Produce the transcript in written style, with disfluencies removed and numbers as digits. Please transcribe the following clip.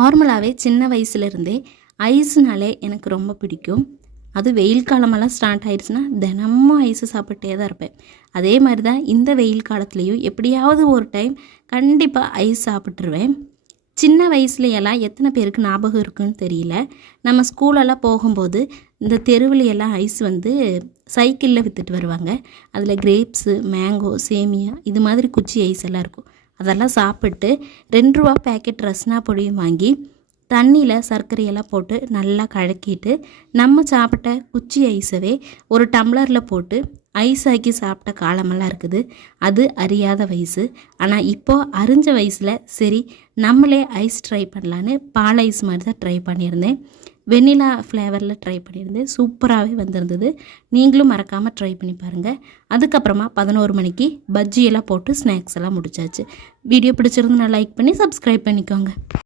நார்மலாகவே சின்ன வயசுலேருந்தே ஐஸ்னாலே எனக்கு ரொம்ப பிடிக்கும். அது வெயில் காலமெல்லாம் ஸ்டார்ட் ஆயிடுச்சுன்னா தினமும் ஐஸு சாப்பிட்டே தான் இருப்பேன். அதே மாதிரி தான் இந்த வெயில் காலத்துலேயும் எப்படியாவது ஒரு டைம் கண்டிப்பாக ஐஸ் சாப்பிட்ருவேன். சின்ன வயசுலையெல்லாம் எத்தனை பேருக்கு ஞாபகம் இருக்குன்னு தெரியல. நம்ம ஸ்கூலெல்லாம் போகும்போது இந்த தெருவுலையெல்லாம் ஐஸ் சைக்கிளில் விற்றுட்டு வருவாங்க. அதில் கிரேப்ஸு, மேங்கோ, சேமியா இது மாதிரி குச்சி ஐஸ் எல்லாம் இருக்கும். அதெல்லாம் சாப்பிட்டு ₹2 பேக்கெட் ரஸ்னா பொடியும் வாங்கி தண்ணியில் சர்க்கரையெல்லாம் போட்டு நல்லா கலக்கிட்டு நம்ம சாப்பிட்ட குச்சி ஐஸவே ஒரு டம்ளரில் போட்டு ஐஸ் ஆக்கி சாப்பிட்ட காலமெல்லாம் இருக்குது. அது அறியாத வயசு. ஆனால் இப்போது அறிஞ்ச வயசில் சரி நம்மளே ஐஸ் ட்ரை பண்ணலான்னு பால் ஐஸ் மாதிரி தான் ட்ரை பண்ணியிருந்தேன். வெண்ணிலா ஃப்ளேவரில் ட்ரை பண்ணியிருந்தேன். சூப்பராகவே வந்திருந்தது. நீங்களும் மறக்காமல் ட்ரை பண்ணி பாருங்கள். அதுக்கப்புறமா 11 மணிக்கு பஜ்ஜியெல்லாம் போட்டு ஸ்நாக்ஸ் எல்லாம் முடிச்சாச்சு. வீடியோ பிடிச்சிருந்து நான் லைக் பண்ணி சப்ஸ்கிரைப் பண்ணிக்கோங்க.